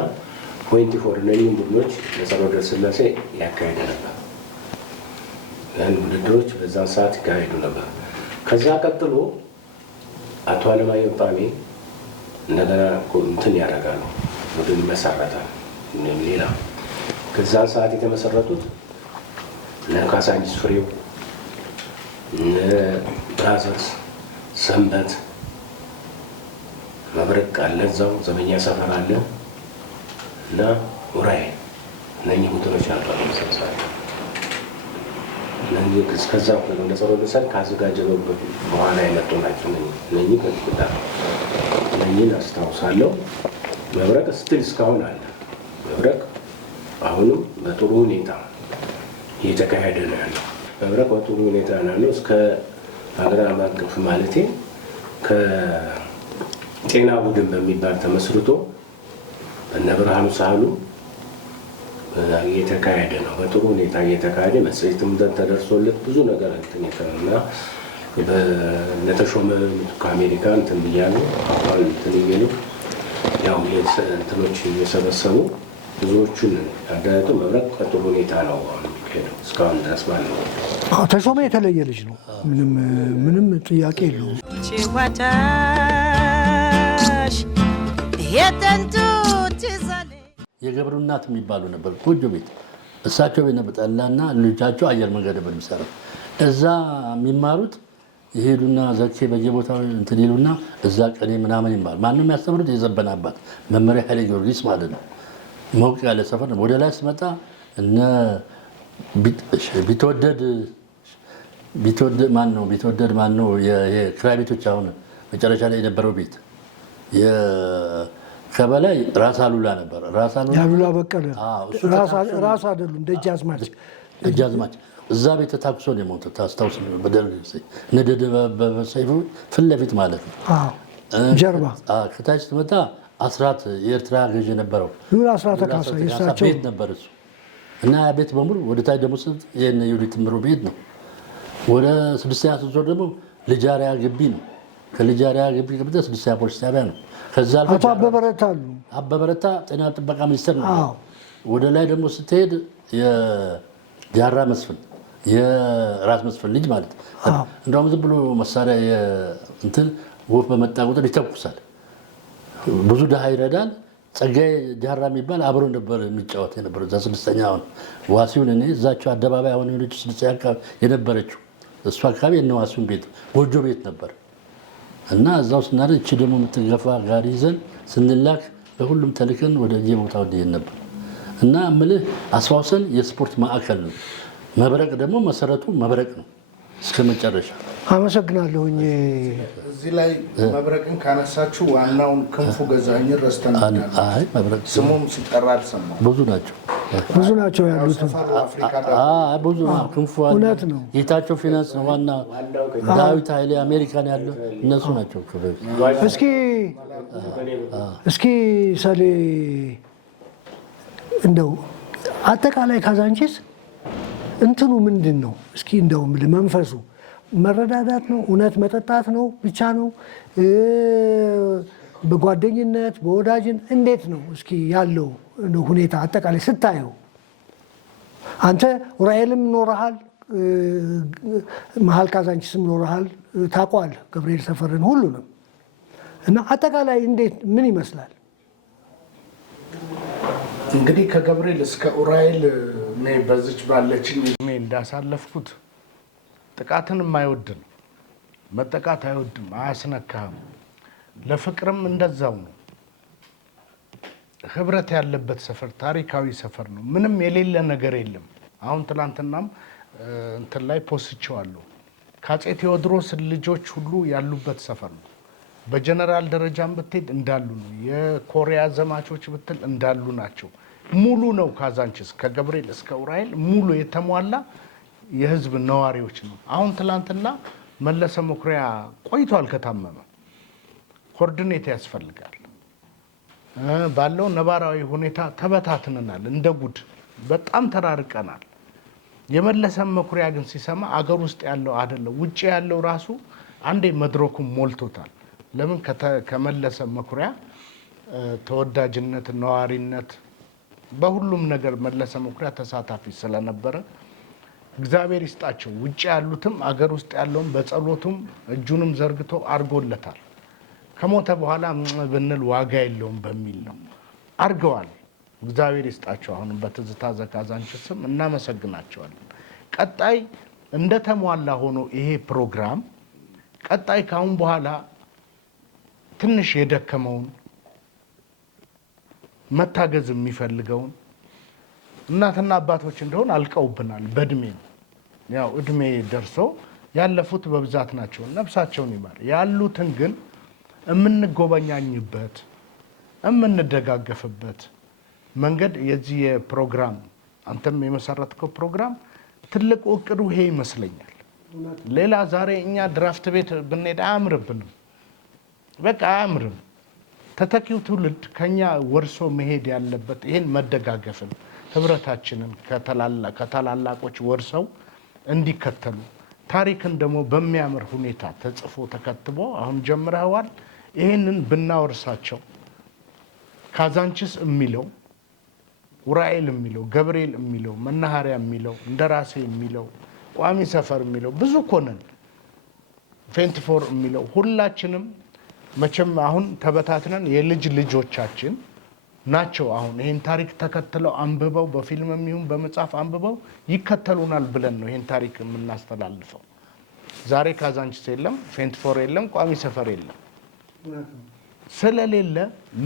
24 እነኚህ ቡድኖች ነጸረወልደ ስላሴ ያካሄደ ነበር። ያን ውድድሮች በዛን ሰዓት ይካሄዱ ነበር። ከዛ ቀጥሎ አቶ አለማየሁ ጣሜ እንደገና እንትን ያደርጋሉ፣ ቡድን ይመሰረታል። ሌላ ከዛን ሰዓት የተመሰረቱት እነ ካሳንቺስ ፍሬው፣ እነ ብራዘርስ፣ ሰንበት፣ መብረቅ አለ፣ እዛው ዘበኛ ሰፈር አለ እና ኡራኤል እነኚህ ቡድኖች ናቸው። ከዛ ነጸረወልደ ካዘጋጀ በኋላ የመጡ ናቸው። እነኚህን አስታውሳለሁ። መብረቅ ስትል እስካሁን አለ። መብረቅ አሁንም በጥሩ ሁኔታ እየተካሄደ ነው ያለው። መብረቅ በጥሩ ሁኔታ ነው ያለው። እስከ ሀገር አቀፍ ማለቴ ከጤና ቡድን በሚባል ተመስርቶ እነ ብርሃኑ ሳህሉ እየተካሄደ ነው። በጥሩ ሁኔታ እየተካሄደ መጽሔትም ተደርሶለት ብዙ ነገር እና በነተሾመ ከአሜሪካ እንትን ብያለሁ አሁን እንትን የሚሉ ያው እንትኖች እየሰበሰቡ ብዙዎቹን ያዳያጡ መብረቅ በጥሩ ሁኔታ ነው የሚካሄደው እስካሁን ድረስ ማለት ነው። ተሾመ የተለየ ልጅ ነው፣ ምንም ጥያቄ የለውም። የገብሩ እናት የሚባሉ ነበር ጎጆ ቤት፣ እሳቸው ቤት ነበር ጠላና ልጃቸው አየር መንገድ ነበር የሚሰራው። እዛ የሚማሩት ይሄዱና ዘኬ በየቦታው እንትን ይሉና እዛ ቀኔ ምናምን ይማሩ። ማንም የሚያስተምሩት የዘበነ አባት መመሪያ ኃይለ ጊዮርጊስ ማለት ነው። ሞቅ ያለ ሰፈር ነው። ወደ ላይ ስመጣ እነ ቢትወደድ ማን ነው የክራይ ቤቶች አሁን መጨረሻ ላይ የነበረው ቤት ከበላይ ራስ አሉላ ነበር። አሉላ በቀለ ራስ አይደሉም፣ ደጃዝማች እዛ ቤት ተታኩሶ ነው የሞተው። ታስታውስ ነው በደርግ ጊዜ እነ ደበበ ሰይፉ ፊት ለፊት ማለት ነው ጀርባ። ከታች ስትመጣ አስራት የኤርትራ ገዥ የነበረው አስራት ተካሳ ቤት ነበር እሱ እና ያ ቤት በሙሉ ወደ ታች ደግሞ የእነ ዩዲት ምሩ ቤት ነው። ወደ 6ኛ ስትዞር ደግሞ ልጃሪያ ግቢ ነው። ከልጃሪያ ግቢ ገብተህ 6ኛ ፖሊስ ጣቢያ ነው። ከዛ አቶ አበበረታ አሉ። አበበረታ ጤና ጥበቃ ሚኒስትር ነው። ወደ ላይ ደግሞ ስትሄድ የጃራ መስፍን የራስ መስፍን ልጅ ማለት እንደውም ዝም ብሎ መሳሪያ እንትን ወፍ በመጣ ቁጥር ይተኩሳል። ብዙ ድሃ ይረዳል። ጸጋዬ ጃራ የሚባል አብሮ ነበር የሚጫወት የነበረው እዛ ስድስተኛውን ዋሲውን እኔ እዛቸው አደባባይ አሁን የሆነች ስድስተኛ አካባቢ የነበረችው እሱ አካባቢ የእነ ዋሲውን ቤት ጎጆ ቤት ነበር እና እዛው ስናደርግ እቺ ደግሞ የምትገፋ ጋሪ ይዘን ስንላክ በሁሉም ተልከን ወደ የቦታው እንሄድ ነበር እና እምልህ አስፋውሰን የስፖርት ማዕከል ነው። መብረቅ ደግሞ መሰረቱ መብረቅ ነው እስከ መጨረሻ። አመሰግናለሁኝ። እዚህ ላይ መብረቅን ካነሳችሁ ዋናውን ክንፉ ገዛኸኝ ረስተናል። ስሙም ሲጠራ አልሰማሁም። ብዙ ናቸው ያሉት። ብዙ ክንፉ እውነት ነው። ጌታቸው ፊናንስ ነው ዋና። ዳዊት ኃይሌ አሜሪካን ያለ እነሱ ናቸው። እስኪ ሰሌ እንደው አጠቃላይ ካዛንቺስ እንትኑ ምንድን ነው? እስኪ እንደው መንፈሱ መረዳዳት ነው? እውነት መጠጣት ነው ብቻ ነው? በጓደኝነት በወዳጅን እንዴት ነው እስኪ ያለው ሁኔታ አጠቃላይ ስታየው? አንተ ኡራኤልም ኖረሃል፣ መሀል ካዛንቺስም ኖረሃል፣ ታውቀዋለህ ገብርኤል ሰፈርን ሁሉንም እና አጠቃላይ እንዴት ምን ይመስላል? እንግዲህ ከገብርኤል እስከ ኡራኤል እኔ በዚች ባለችኝ እድሜ እንዳሳለፍኩት ጥቃትን የማይወድ ነው። መጠቃት አይወድም፣ አያስነካህም። ለፍቅርም እንደዛው ነው። ህብረት ያለበት ሰፈር ታሪካዊ ሰፈር ነው። ምንም የሌለ ነገር የለም። አሁን ትናንትናም እንትን ላይ ፖስቼዋለሁ። ከአፄ ቴዎድሮስ ልጆች ሁሉ ያሉበት ሰፈር ነው። በጀነራል ደረጃም ብትሄድ እንዳሉ ነው። የኮሪያ ዘማቾች ብትል እንዳሉ ናቸው። ሙሉ ነው ካዛንቺስ ከገብርኤል እስከ ኡራኤል ሙሉ የተሟላ የህዝብ ነዋሪዎች ነው። አሁን ትላንትና መለሰ መኩሪያ ቆይቷል ከታመመ። ኮርዲኔት ያስፈልጋል። ባለው ነባራዊ ሁኔታ ተበታትነናል፣ እንደ ጉድ በጣም ተራርቀናል። የመለሰ መኩሪያ ግን ሲሰማ አገር ውስጥ ያለው አይደለም ውጪ ያለው ራሱ አንዴ መድረኩን ሞልቶታል። ለምን ከመለሰ መኩሪያ ተወዳጅነት፣ ነዋሪነት በሁሉም ነገር መለሰ መኩሪያ ተሳታፊ ስለነበረ እግዚአብሔር ይስጣቸው። ውጪ ያሉትም አገር ውስጥ ያለውም በጸሎቱም እጁንም ዘርግቶ አርጎለታል። ከሞተ በኋላ ብንል ዋጋ የለውም በሚል ነው አርገዋል። እግዚአብሔር ይስጣቸው። አሁንም በትዝታ ዘካዛንቺስ ስም እናመሰግናቸዋለን። ቀጣይ እንደተሟላ ሆኖ ይሄ ፕሮግራም ቀጣይ ካሁን በኋላ ትንሽ የደከመውን መታገዝ የሚፈልገውን እናትና አባቶች እንደሆን አልቀውብናል። በእድሜ ያው እድሜ ደርሰው ያለፉት በብዛት ናቸው፣ ነፍሳቸውን ይማር። ያሉትን ግን የምንጎበኛኝበት የምንደጋገፍበት መንገድ የዚህ የፕሮግራም አንተም የመሰረትከው ፕሮግራም ትልቁ እቅዱ ይሄ ይመስለኛል። ሌላ ዛሬ እኛ ድራፍት ቤት ብንሄድ አያምርብንም፣ በቃ አያምርም። ተተኪው ትውልድ ከኛ ወርሶ መሄድ ያለበት ይሄን መደጋገፍን ህብረታችንን ከታላላቆች ወርሰው እንዲከተሉ ታሪክን ደግሞ በሚያምር ሁኔታ ተጽፎ ተከትቦ አሁን ጀምረዋል። ይሄንን ብናወርሳቸው ካዛንቺስ የሚለው ኡራኤል የሚለው ገብርኤል የሚለው መናኸሪያ የሚለው እንደራሴ የሚለው ቋሚ ሰፈር የሚለው ብዙ ኮነን ፌንትፎር የሚለው ሁላችንም መቼም አሁን ተበታትነን የልጅ ልጆቻችን ናቸው አሁን ይሄን ታሪክ ተከትለው አንብበው በፊልምም ይሁን በመጽሐፍ አንብበው ይከተሉናል ብለን ነው ይሄን ታሪክ የምናስተላልፈው። ዛሬ ካዛንቺስ የለም፣ ፌንትፎር የለም፣ ቋሚ ሰፈር የለም። ስለሌለ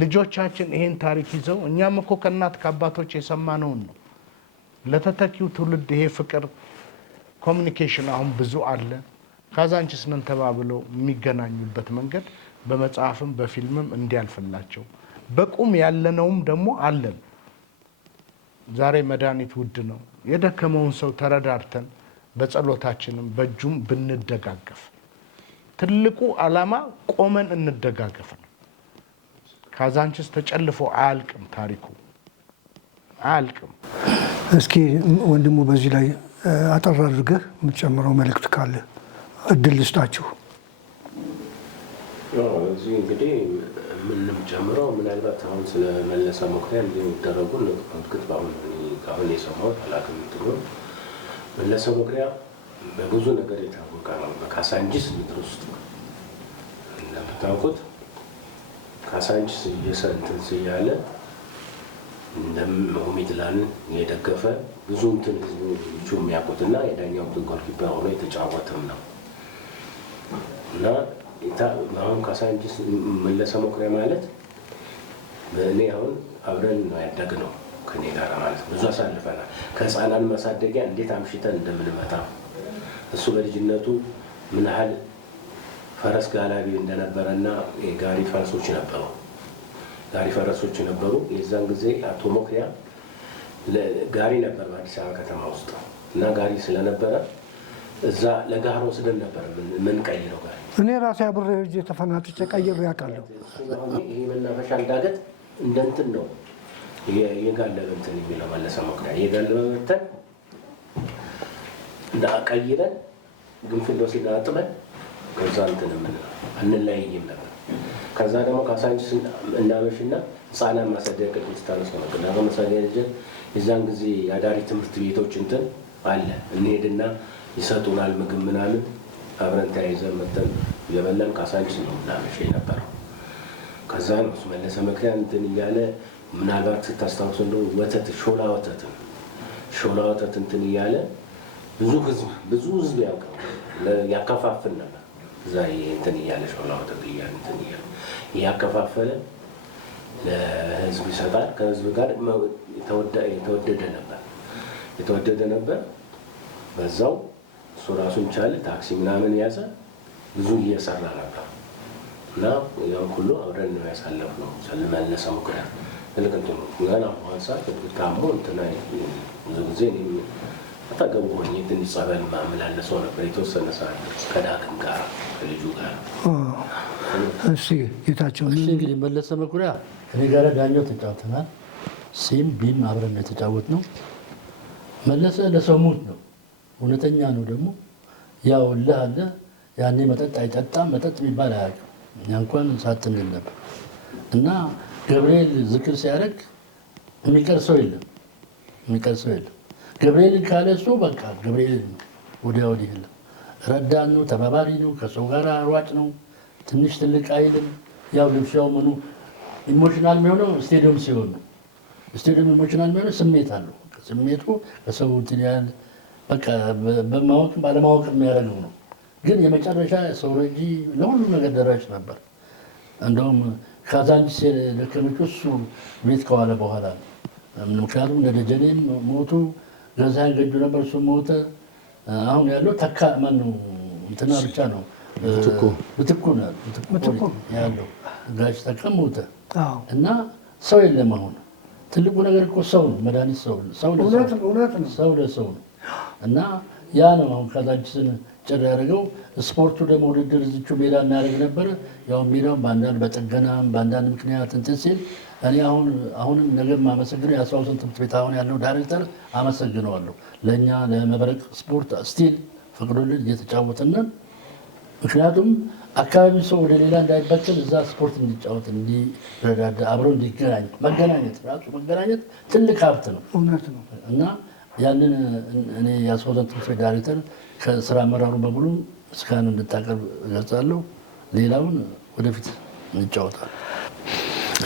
ልጆቻችን ይሄን ታሪክ ይዘው እኛም እኮ ከእናት ከአባቶች የሰማነውን ነው ለተተኪው ትውልድ ይሄ ፍቅር ኮሚኒኬሽን አሁን ብዙ አለ። ካዛንቺስ ነን ተባብለው የሚገናኙበት መንገድ በመጽሐፍም በፊልምም እንዲያልፍላቸው በቁም ያለነውም ደግሞ አለን። ዛሬ መድኃኒት ውድ ነው። የደከመውን ሰው ተረዳርተን በጸሎታችንም በእጁም ብንደጋገፍ ትልቁ ዓላማ ቆመን እንደጋገፍ ነው። ካዛንቺስ ተጨልፎ አያልቅም፣ ታሪኩ አያልቅም። እስኪ ወንድሙ በዚህ ላይ አጠር አድርገህ የምትጨምረው መልእክት ካለ እድል ልስጣችሁ። እዚህ እንግዲህ ምንም ጨምረው ምናልባት አሁን ስለ መለሰ መኩሪያ እንደሚደረጉ እርግጥ አሁን የሰማሁት አላውቅም። እንትኑ መለሰ መኩሪያ በብዙ ነገር የታወቀ ነው። በካዛንቺስ ምድር ውስጥ እንደምታውቁት ካዛንቺስ እየሰንትን እያለ እንደሚድላን የደገፈ ብዙ እንትን ህዝቦቹ የሚያውቁትና የዳኛው ጎልኪፐር ሆኖ የተጫወተም ነው እና አሁን ካዛንቺስ መለሰ መኩሪያ ማለት በእኔ አሁን አብረን ነው ያደግነው ከኔ ጋር ማለት ብዙ አሳልፈናል። ከህፃናት ማሳደጊያ እንዴት አምሽተን እንደምንመጣ እሱ በልጅነቱ ምን ያህል ፈረስ ጋላቢ እንደነበረና የጋሪ ፈረሶች ነበሩ። የዛን ጊዜ አቶ መኩሪያ ጋሪ ነበር በአዲስ አበባ ከተማ ውስጥ እና ጋሪ ስለነበረ እዛ ለጋር ወስደን ነበር ምን ቀይረው ጋር እኔ ራሴ አብሬ እጄ ተፈናጥቼ ቀይሬ ያውቃለሁ። ይሄ መናፈሻ እንዳገት እንደንትን ነው የጋለበ እንትን የሚለው መለሰ መኩሪያ የጋለበ መተን ቀይረን ግንፍሎ ሲናጥበን ከዛ እንትን ምን አንለያይም ነበር። ከዛ ደግሞ ካዛንቺስ እናመሽና ህፃናት ማሳደጊያ ቅዱስ ታነስ ነው እና በመሳደጊያ የዛን ጊዜ አዳሪ ትምህርት ቤቶች እንትን አለ እንሄድና ይሰጡናል ምግብ ምናምን አብረን ተያይዘን መተን የበላን ካዛንቺስ ነው እናመሽ የነበረው። ከዛ ነው መለሰ መኩሪያ እንትን እያለ ምናልባት ስታስታውሱ እንደው ሾላ ወተት እንትን እያለ ብዙ ህዝብ ያውቀው ያከፋፍል ነበር። እዛ እንትን እያለ ሾላ ወተት እያለ እንትን እያለ ያከፋፈለ ለህዝብ ይሰጣል። ከህዝብ ጋር የተወደደ ነበር። በዛው እሱ ራሱን ቻለ ታክሲ ምናምን ያዘ ብዙ እየሰራ ነበር እና ያው ሁሉ አብረን ነው ያሳለፍነው። መለሰ መኩሪያ ትልቅ እንትን ገና አሁን ሰዓት ታሞ እንትና ብዙ ጊዜ እኔም አጠገቡ ሆኜ ትንሽ ጸበል ማመላለሰው ነበር የተወሰነ ሰዓት ከዳግም ጋር ከልጁ ጋር። እሺ ጌታቸው እንግዲህ መለሰ መኩሪያ እኔ ጋር ዳኛው ተጫውተናል። ሲም ቢም አብረን ነው የተጫወትነው። መለሰ ለሰው ሙት ነው፣ እውነተኛ ነው። ደግሞ ያው አለ ያኔ መጠጥ አይጠጣም፣ መጠጥ የሚባል አያውቅም። እኛ እንኳን ሳትንል ነበር እና ገብርኤል ዝክር ሲያደርግ የሚቀር ሰው የለም። ገብርኤልን ካለ እሱ በቃ ገብርኤል ነው፣ ወዲያ ወዲህ የለም። ረዳት ነው፣ ተባባሪ ነው፣ ከሰው ጋር ሯጭ ነው። ትንሽ ትልቅ አይልም። ያው ልብሻው ምኑ ኢሞሽናል የሚሆነው ስቴዲየም ሲሆን ነው። ስቴዲየም ኢሞሽናል የሚሆነው ስሜት አለው። ስሜቱ ከሰው እንትን ያህል በቃ በማወቅም ባለማወቅ የሚያደርገው ነው። ግን የመጨረሻ ሰው ረጂ ለሁሉም ነገር ደራሽ ነበር። እንደውም ካዛንቺስ የደከመችው እሱ ቤት ከዋለ በኋላ ነው። ምክንያቱም እነ ደጀኔም ሞቱ፣ ገዛኸኝ ገጁ ነበር፣ እሱ ሞተ። አሁን ያለው ተካ ማነው እንትና ብቻ ነው ብትኩ ያለው ጋሽ ተካ ሞተ እና ሰው የለም። አሁን ትልቁ ነገር እኮ ሰው ነው፣ መድኃኒት ሰው ለሰው ነው እና ያ ነው አሁን ካዛንቺስን ጭር ያደረገው። ስፖርቱ ደግሞ ውድድር እዚቹ ሜዳ እናደርግ ነበረ። ያው ሜዳውን በአንዳንድ በጥገናም በአንዳንድ ምክንያት እንትን ሲል እኔ አሁንም ነገር ማመሰግነው የ12 ትምህርት ቤት አሁን ያለው ዳይሬክተር አመሰግነዋለሁ። ለእኛ ለመብረቅ ስፖርት ስቲል ፈቅዶልን እየተጫወትን ነን። ምክንያቱም አካባቢ ሰው ወደ ሌላ እንዳይበክል እዛ ስፖርት እንዲጫወት እንዲረዳዳ አብረው እንዲገናኝ መገናኘት ትልቅ ሀብት ነው እና ያንን እኔ የ12 ትምህርት ቤት ዳይሬክተር ከስራ አመራሩ በሙሉ እስካሁን እንድታቀርብ እገልጻለሁ። ሌላውን ወደፊት እንጫወታለን።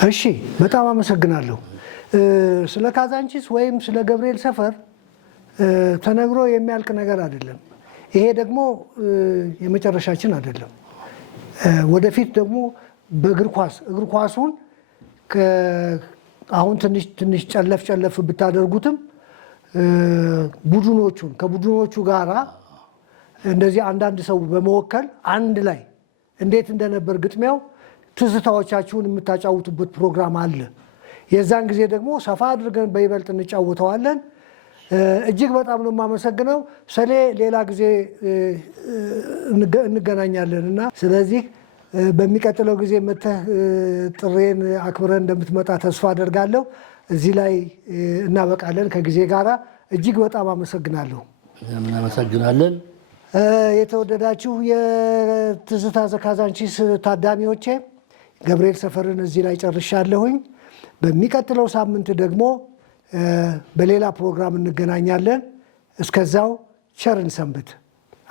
እሺ፣ በጣም አመሰግናለሁ። ስለ ካዛንቺስ ወይም ስለ ገብርኤል ሰፈር ተነግሮ የሚያልቅ ነገር አይደለም። ይሄ ደግሞ የመጨረሻችን አይደለም። ወደፊት ደግሞ በእግር ኳሱን አሁን ትንሽ ጨለፍ ብታደርጉትም ከቡድኖቹ ጋራ እንደዚህ አንዳንድ ሰው በመወከል አንድ ላይ እንዴት እንደነበር ግጥሚያው ትዝታዎቻችሁን የምታጫውቱበት ፕሮግራም አለ። የዛን ጊዜ ደግሞ ሰፋ አድርገን በይበልጥ እንጫወተዋለን። እጅግ በጣም ነው የማመሰግነው። ሰሌ ሌላ ጊዜ እንገናኛለን እና ስለዚህ በሚቀጥለው ጊዜ መተህ ጥሬን አክብረን እንደምትመጣ ተስፋ አደርጋለሁ። እዚህ ላይ እናበቃለን ከጊዜ ጋራ። እጅግ በጣም አመሰግናለሁ። እናመሰግናለን። የተወደዳችሁ የትዝታ ዘካዛንቺስ ታዳሚዎቼ ገብርኤል ሰፈርን እዚህ ላይ ጨርሻለሁኝ። በሚቀጥለው ሳምንት ደግሞ በሌላ ፕሮግራም እንገናኛለን። እስከዛው ቸርን ሰንብት።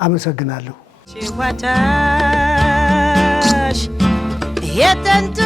አመሰግናለሁ። ጭዋታሽ የጥንቱ